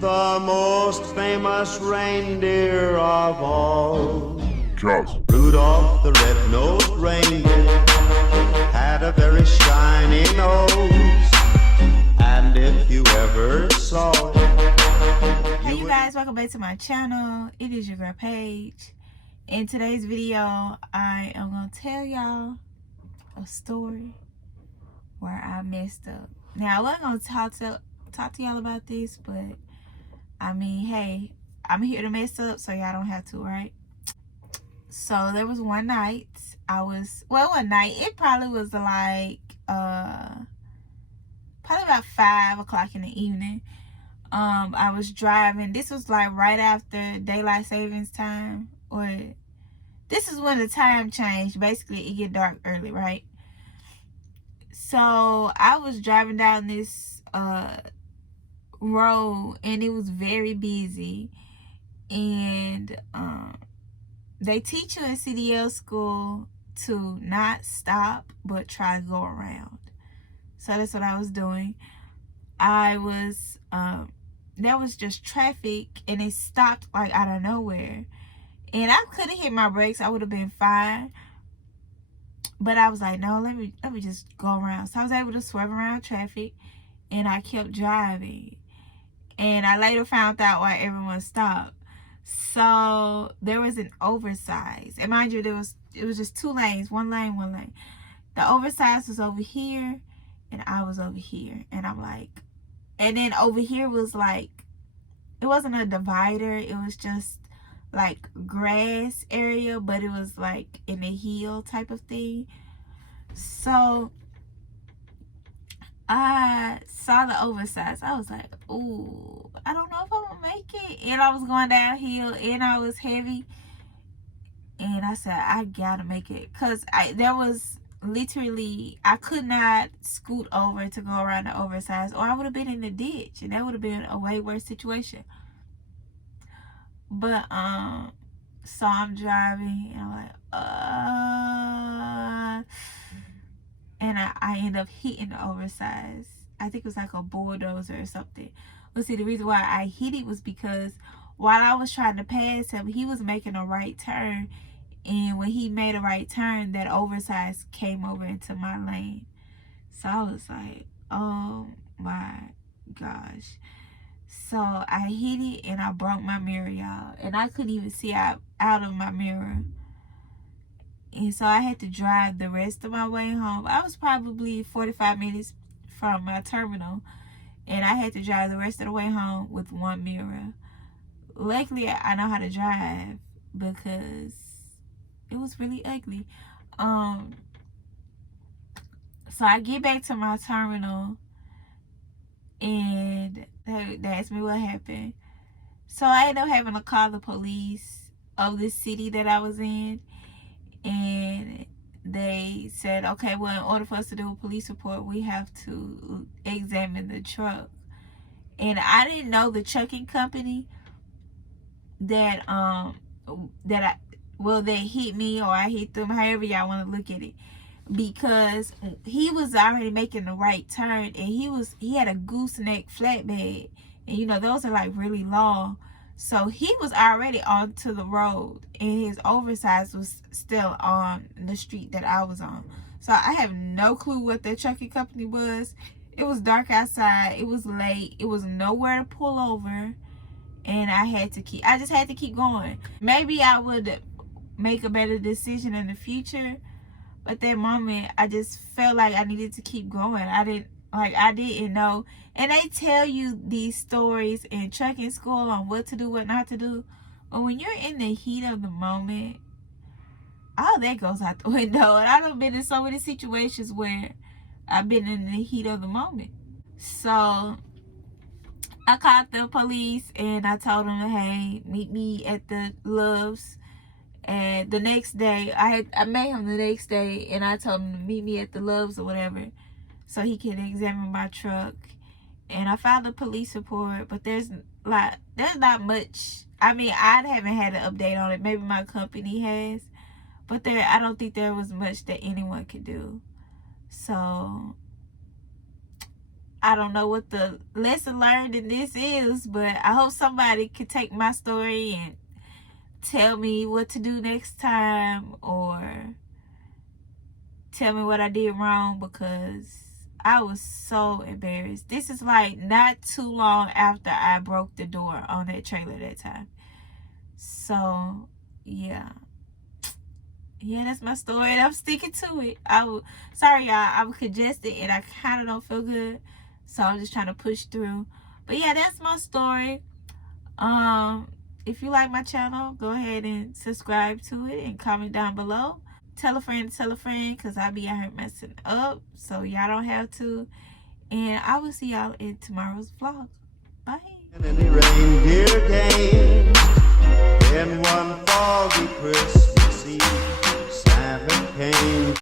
The most famous reindeer of all. Just Rudolph the red-nosed reindeer had a very shiny nose. And if you ever saw it, Hey you guys, welcome back to my channel. It is your girl Paige. In today's video, I am going to tell y'all a story where I messed up. Now, I wasn't going to talk to y'all about this, but I mean, hey, I'm here to mess up so y'all don't have to, right? So there was one night it probably was like probably about 5 o'clock in the evening. I was driving. This was like right after daylight savings time, or this is when the time changed. Basically, it get dark early, right? So I was driving down this road, and it was very busy. And they teach you in CDL school to not stop, but try to go around. So that's what I was doing. There was just traffic, and it stopped like out of nowhere. And I could have hit my brakes. I would have been fine. But I was like, no, let me just go around. So I was able to swerve around traffic, and I kept driving. And I later found out why everyone stopped. So there was an Oversize. And mind you, it was just 2 lanes, one lane. The Oversize was over here, and I was over here. And I'm like, and then over here was like, it wasn't a divider. It was just like grass area, but it was like in a hill type of thing. So I saw the Oversize. I was like, ooh, I don't know if I'm gonna make it. And I was going downhill, and I was heavy. And I said, I gotta make it. Because there was literally, I could not scoot over to go around the Oversize, or I would have been in the ditch, and that would have been a way worse situation. But so I'm driving, and I'm like, and I end up hitting the Oversize. I think it was like a bulldozer or something. But see, the reason why I hit it was because while I was trying to pass him, he was making a right turn. And when he made a right turn, that Oversize came over into my lane. So I was like, oh my gosh. So I hit it, and I broke my mirror, y'all. And I couldn't even see out of my mirror. And so I had to drive the rest of my way home. I was probably 45 minutes from my terminal, and I had to drive the rest of the way home with one mirror. Luckily, I know how to drive because it was really ugly. So I get back to my terminal, and they asked me what happened. So I ended up having to call the police of the city that I was in. And they said, okay, well, in order for us to do a police report, we have to examine the truck. And I didn't know the trucking company that they hit me, or I hit them, however y'all want to look at it, because he was already making the right turn, and he had a gooseneck flatbed, and you know those are like really long. So he was already onto the road, and his Oversize was still on the street that I was on. So I have no clue what that trucking company was. It was dark outside. It was late. It was nowhere to pull over. And I just had to keep going. Maybe I would make a better decision in the future. But that moment, I just felt like I needed to keep going. I didn't know. And they tell you these stories in trucking school on what to do, what not to do. But when you're in the heat of the moment, all that goes out the window. And I've been in so many situations where I've been in the heat of the moment. So I called the police, and I told them, hey, meet me at the Loves. And the next day, I met him the next day, and I told him to meet me at the Loves or whatever, so he can examine my truck. And I filed a police report, but there's not much. I mean, I haven't had an update on it. Maybe my company has, but I don't think there was much that anyone could do. So I don't know what the lesson learned in this is, but I hope somebody could take my story and tell me what to do next time, or tell me what I did wrong, because I was so embarrassed. This is like not too long after I broke the door on that trailer that time. So yeah, that's my story, and I'm sticking to it. Sorry y'all, I'm congested and I kind of don't feel good, so I'm just trying to push through. But yeah, that's my story. If you like my channel, go ahead and subscribe to it and comment down below. Tell a friend, because I be out here messing up, so y'all don't have to. And I will see y'all in tomorrow's vlog. Bye. Any reindeer games in one foggy Christmas Eve, Santa came.